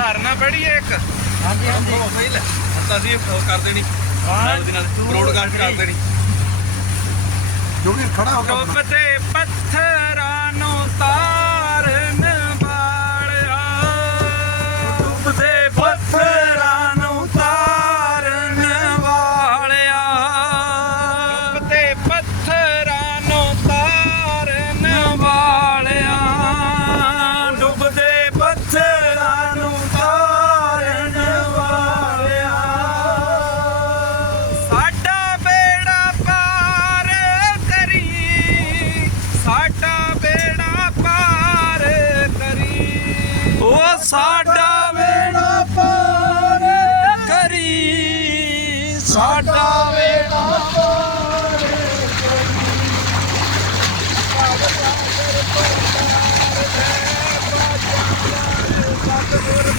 ਧਾਰਨਾ ਪੜੀਏ ਇੱਕ। ਹਾਂਜੀ ਹਾਂਜੀ। ਉਹ ਸਹੀ ਲੈ। ਤਾਂ ਅਸੀਂ ਉਹ ਕਰ ਦੇਣੀ। ਨਾਲ ਦੀ ਨਾਲ ਬ੍ਰੋਡਕਾਸਟ ਕਰ ਦੇਣੀ। ਜੋ ਵੀ ਖੜਾ ਹੋ ਕੇ ਡੁੱਬ ਤੇ ਪੱਥਰਾਂ ਸਾਡਾ ਬੇੜਾ ਪਾਰ ਕਰੀ, ਸਾਡਾ ਬੇੜਾ ਪਾਰ ਕਰੀ। ਉਹ ਸਾਡਾ ਬੇੜਾ ਪਾਰ ਕਰੀ, ਸਾਡਾ ਬੇੜਾ ਪਾਰ ਸਤਿਗੁਰ